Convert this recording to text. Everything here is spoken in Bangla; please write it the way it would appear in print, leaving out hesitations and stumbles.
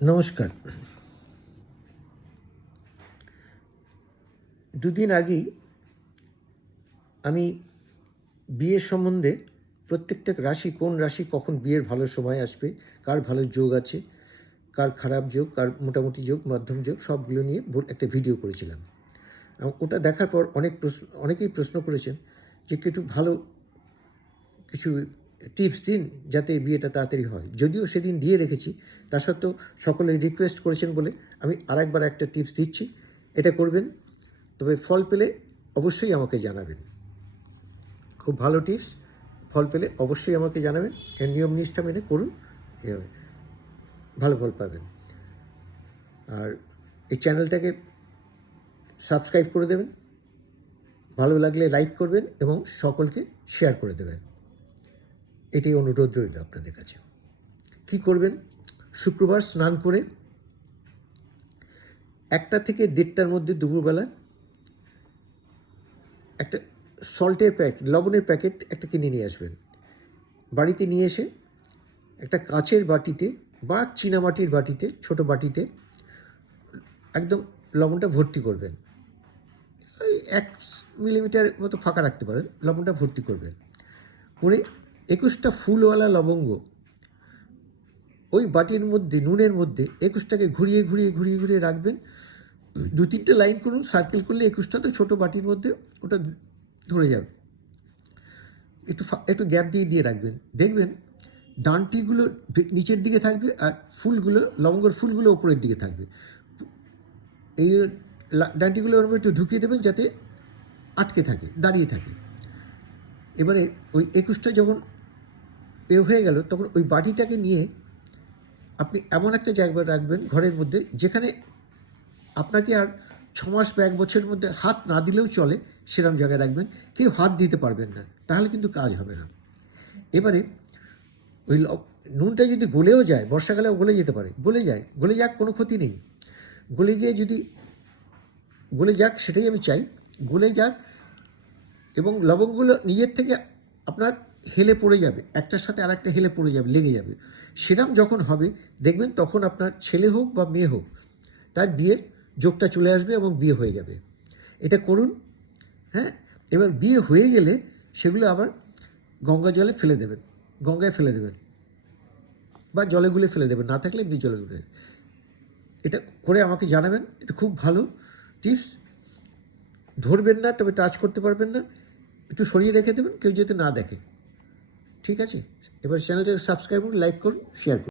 নমস্কার। দুদিন আগেই আমি বিয়ের সম্বন্ধে প্রত্যেকটা রাশি, কোন রাশি কখন বিয়ের ভালো সময় আসবে, কার ভালো যোগ আছে, কার খারাপ যোগ, কার মোটামুটি যোগ, মধ্যম যোগ, সবগুলো নিয়ে একটা ভিডিও করেছিলাম। এবং ওটা দেখার পর অনেকেই প্রশ্ন করেছেন যে একটু ভালো কিছু টিপস দিন যাতে বিয়েটা তাড়াতাড়ি হয়। যদিও সেদিন দিয়ে রেখেছি, তা সত্ত্বেও সকলে রিকোয়েস্ট করেছেন বলে আমি আরেকবার একটা টিপস দিচ্ছি। এটা করবেন, তবে ফল পেলে অবশ্যই আমাকে জানাবেন। খুব ভালো টিপস, ফল পেলে অবশ্যই আমাকে জানাবেন। এর নিয়ম নিষ্ঠা মেনে করুন, এভাবে ভালো ফল পাবেন। আর এই চ্যানেলটাকে সাবস্ক্রাইব করে দেবেন, ভালো লাগলে লাইক করবেন এবং সকলকে শেয়ার করে দেবেন। এটাই অনুরোধ রইল আপনাদের কাছে। কী করবেন? শুক্রবার স্নান করে 1টা থেকে 1:30টার মধ্যে দুপুরবেলা একটা সল্টের প্যাকেট, লবণের প্যাকেট একটা কিনে নিয়ে আসবেন। বাড়িতে নিয়ে এসে একটা কাঁচের বাটিতে বা চীনামাটির বাটিতে, ছোট বাটিতে একদম লবণটা ভর্তি করবেন। ওই 1 মিলিমিটার মতো ফাঁকা রাখতে পারেন। লবণটা ভর্তি করবেন করে 21টা ফুলওয়ালা লবঙ্গ ওই বাটির মধ্যে, নুনের মধ্যে 21টাকে ঘুরিয়ে ঘুরিয়ে ঘুরিয়ে ঘুরিয়ে রাখবেন। 2-3টে লাইন করুন, সার্কেল করলে 21টা তো ছোটো বাটির মধ্যে ওটা ধরে যাবে। একটু গ্যাপ দিয়ে দিয়ে রাখবেন। দেখবেন ডাঁটিগুলো নিচের দিকে থাকবে আর ফুলগুলো, লবঙ্গের ফুলগুলো ওপরের দিকে থাকবে। এই ডাঁটিগুলো ওরকম একটু ঢুকিয়ে দেবেন যাতে আটকে থাকে, দাঁড়িয়ে থাকে। এবারে ওই 21টা যখন হয়ে গেল, তখন ওই বাটিটাকে নিয়ে আপনি এমন একটা জায়গায় রাখবেন ঘরের মধ্যে, যেখানে আপনাকে আর 6 মাস বা 1 বছরের মধ্যে হাত না দিলেও চলে, সেরকম জায়গায় রাখবেন। কেউ হাত দিতে পারবেন না, তাহলে কিন্তু কাজ হবে না। এবারে ওই নুনটা যদি গলেও যায়, বর্ষাকালেও গলে যেতে পারে, গলে যাক, কোনো ক্ষতি নেই। গলে গিয়ে যদি গলে যাক, সেটাই আমি চাই, গলে যাক এবং লবঙ্গগুলো নিজের থেকে আপনার হেলে পড়ে যাবে, একটার সাথে আর একটা হেলে পড়ে যাবে, লেগে যাবে। সেরকম যখন হবে দেখবেন, তখন আপনার ছেলে হোক বা মেয়ে হোক, তার বিয়ের যোগটা চলে আসবে এবং বিয়ে হয়ে যাবে। এটা করুন, হ্যাঁ। এবার বিয়ে হয়ে গেলে সেগুলো আবার গঙ্গা জলে ফেলে দেবেন, গঙ্গায় ফেলে দেবেন বা জলে গুলে ফেলে দেবেন, না থাকলে এমনি জলে গুলে। এটা করে আমাকে জানাবেন। এটা খুব ভালো টিপস। ধরবেন না, তবে টাচ করতে পারবেন না, একটু সরিয়ে রেখে দেবেন, কেউ যাতে না দেখে। ঠিক আছে? এবার চ্যানেলটাকে সাবস্ক্রাইব করুন, লাইক করুন, শেয়ার করুন।